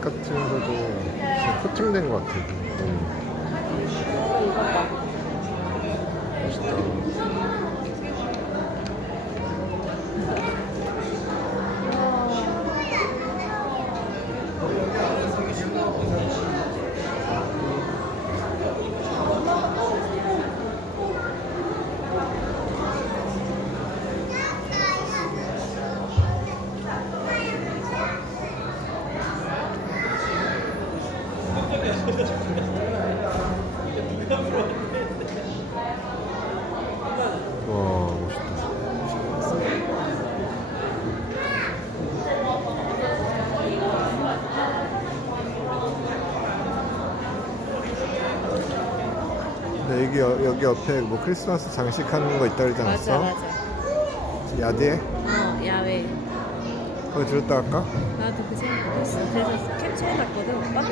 같으면서도 진짜 코팅된 것 같아. 너무 근데 여기 여- 여기 옆에 뭐 크리스마스 장식하는 거 있다 그러지 맞아, 않았어? 맞아. 야대에? 어, 야외. 거기 들었다 할까? 나도 그 생각했어. 그래서 캡처해놨거든, 오빠.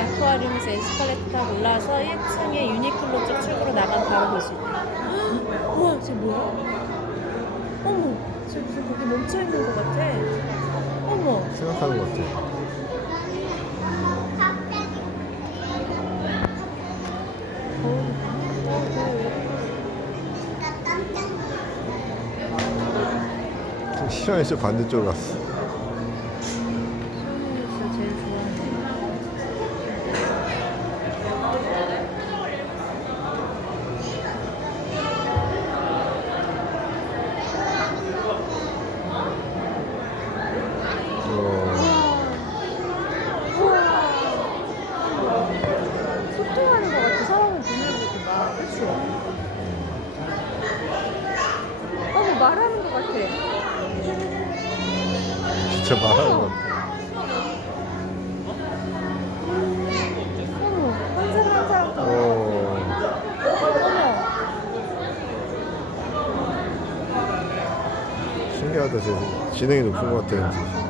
아쿠아리움에서 에스컬레이터 타고 올라와서 1층에 유니클로 쪽 출구로 나가면 바로 볼 수 있대. 헉! 우와, 쟤 뭐야? 어머, 쟤 무슨 거기 멈춰있는 것 같아. 어머, 생각하는 것 같아. 좀 시원해서 반대쪽으로 갔어. 진짜 말하는 것 같아. 어. 신기하다. 쟤 지능이 높은 것 같아. 왠지.